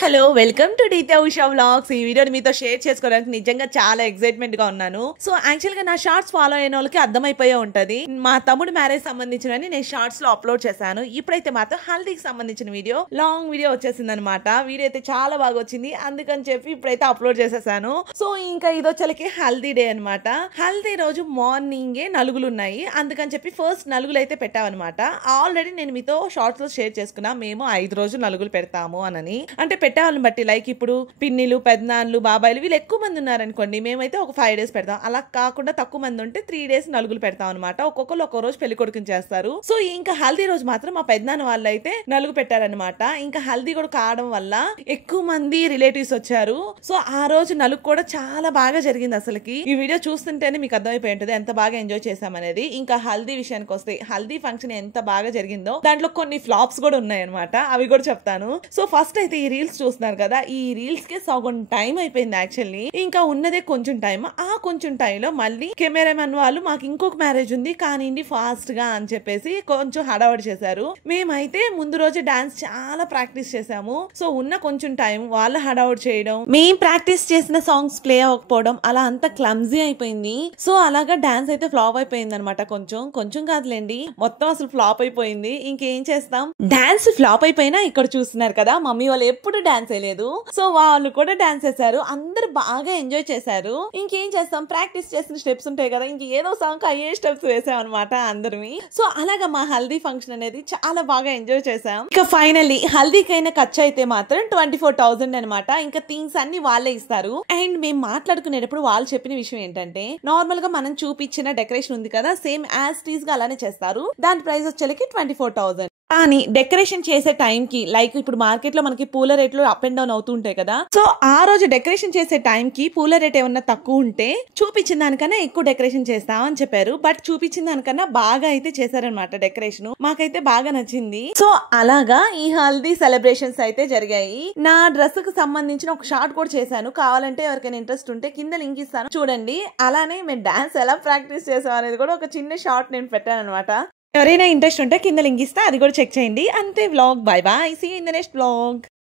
Hello welcome to డీతే Usha vlogs. ఈ వీడియోని మీతో షేర్ చేసుకోవడానికి నిజంగా చాలా ఎక్సైట్మెంట్ గా ఉన్నాను. సో యాక్చువల్ గా నా షార్ట్స్ ఫాలో అయిన వాళ్ళకి అర్థమైపోయే ఉంటది. మా తమ్ముడు మ్యారేజ్ సంబంధించినవి నేను షార్ట్స్ లో అప్లోడ్ చేశాను. ఇప్పుడైతే మాత్రం హల్దీకి సంబంధించిన వీడియో లాంగ్ వీడియో వచ్చేసింది అనమాట. వీడియో అయితే చాలా బాగా వచ్చింది, అందుకని చెప్పి ఇప్పుడైతే అప్లోడ్ చేసేసాను. సో ఇంకా ఇది వచ్చేలకి హల్దీ డే అనమాట. హల్దీ రోజు మార్నింగే నలుగులు ఉన్నాయి, అందుకని చెప్పి ఫస్ట్ నలుగులు అయితే పెట్టామన్నమాట. ఆల్రెడీ నేను మీతో షార్ట్స్ లో షేర్ చేసుకున్నా, మేము 5 రోజులు నలుగులు పెడతాము అని. అంటే పెట్టే వాళ్ళని బట్టి, లైక్ ఇప్పుడు పిన్నిలు, పెద్దనాన్నలు, బాబాయిలు వీళ్ళు ఎక్కువ మంది ఉన్నారనుకోండి, మేమైతే ఒక 5 days పెడతాం. అలా కాకుండా తక్కువ మంది ఉంటే 3 days నలుగులు పెడతాం అనమాట. ఒక్కొక్కరు ఒక్కో రోజు పెళ్లి కొడుకుని చేస్తారు. సో ఇంకా హల్దీ రోజు మాత్రం మా పెద్దనాన్న వాళ్ళు అయితే నలుగు పెట్టారనమాట. ఇంకా హల్దీ కూడా కావడం వల్ల ఎక్కువ మంది రిలేటివ్స్ వచ్చారు. సో ఆ రోజు నలుగు కూడా చాలా బాగా జరిగింది. అసలుకి ఈ వీడియో చూస్తుంటేనే మీకు అర్థమైపోయి ఉంటుంది ఎంత బాగా ఎంజాయ్ చేసామనేది. ఇంకా హల్దీ విషయానికి వస్తే, హల్దీ ఫంక్షన్ ఎంత బాగా జరిగిందో దాంట్లో కొన్ని ఫ్లాప్స్ కూడా ఉన్నాయి అనమాట, అవి కూడా చెప్తాను. సో ఫస్ట్ అయితే ఈ రీల్స్ చూస్తున్నారు కదా, ఈ రీల్స్ కి సగం టైం అయిపోయింది యాక్చువల్లీ. ఇంకా ఉన్నదే కొంచెం టైం. ఆ కొంచెం టైంలో మళ్ళీ కెమెరామెన్ వాళ్ళు మాకు ఇంకొక మ్యారేజ్ ఉంది కానీ ఫాస్ట్ గా అని చెప్పేసి కొంచెం హడావడి చేశారు. మేమైతే ముందు రోజు డాన్స్ చాలా ప్రాక్టీస్ చేసాము. సో ఉన్న కొంచెం టైం వాళ్ళ హడావడి చేయడం, మేం ప్రాక్టీస్ చేసిన సాంగ్స్ ప్లే అవ్వకపోవడం, అలా అంతా క్లమ్జీ అయిపోయింది. సో అలాగా డాన్స్ అయితే ఫ్లాప్ అయిపోయింది అనమాట. కొంచెం కాదులేండి, మొత్తం అసలు ఫ్లాప్ అయిపోయింది. ఇంకేం చేస్తాం, డాన్స్ ఫ్లాప్ అయిపోయినా ఇక్కడ చూస్తున్నారు కదా, మమ్మీ వాళ్ళు ఎప్పుడు డాన్స్ వేయలేదు. సో వాళ్ళు కూడా డాన్స్ చేశారు, అందరు బాగా ఎంజాయ్ చేశారు. ఇంకేం చేస్తాం, ప్రాక్టీస్ చేసిన స్టెప్స్ ఉంటాయి కదా, ఇంక ఏదో సాంగ్ అయ్యే స్టెప్స్ వేసాం అనమాట అందరివి. సో అలాగా మా హల్దీ ఫంక్షన్ అనేది చాలా బాగా ఎంజాయ్ చేసాం. ఇక ఫైనల్లీ హల్దీకైనా ఖర్చు అయితే మాత్రం 24,000 అనమాట. ఇంకా థింగ్స్ అన్ని వాళ్ళే ఇస్తారు. అండ్ మేము మాట్లాడుకునేటప్పుడు వాళ్ళు చెప్పిన విషయం ఏంటంటే, నార్మల్ గా మనం చూపించిన డెకరేషన్ ఉంది కదా, సేమ్ యాజ్ టీజ్ గా అలానే చేస్తారు. దాని ప్రైస్ వచ్చేకి 24,000. కానీ డెకరేషన్ చేసే టైం కి, లైక్ ఇప్పుడు మార్కెట్ లో మనకి పూల రేట్లు అప్ అండ్ డౌన్ అవుతూ ఉంటాయి కదా, సో ఆ రోజు డెకరేషన్ చేసే టైం కి పూల రేట్ ఏమన్నా తక్కువ ఉంటే చూపించిన దానికన్నా ఎక్కువ డెకరేషన్ చేస్తామని చెప్పారు. బట్ చూపించిన దానికన్నా బాగా అయితే చేశారనమాట డెకరేషన్. మాకైతే బాగా నచ్చింది. సో అలాగా ఈ హల్దీ సెలబ్రేషన్స్ అయితే జరిగాయి. నా డ్రెస్ కు సంబంధించిన ఒక షార్ట్ కూడా చేశాను, కావాలంటే ఎవరికైనా ఇంట్రెస్ట్ ఉంటే కింద లింక్ ఇస్తాను చూడండి. అలానే మేము డాన్స్ ఎలా ప్రాక్టీస్ చేసాం అనేది కూడా ఒక చిన్న షార్ట్ నేను పెట్టాను అనమాట. ఎవరైనా ఇంట్రెస్ట్ ఉంటే కింద లింక్ ఇస్తా, అది కూడా చెక్ చేయండి. అంతే vlog. Bye bye, see you in the next vlog.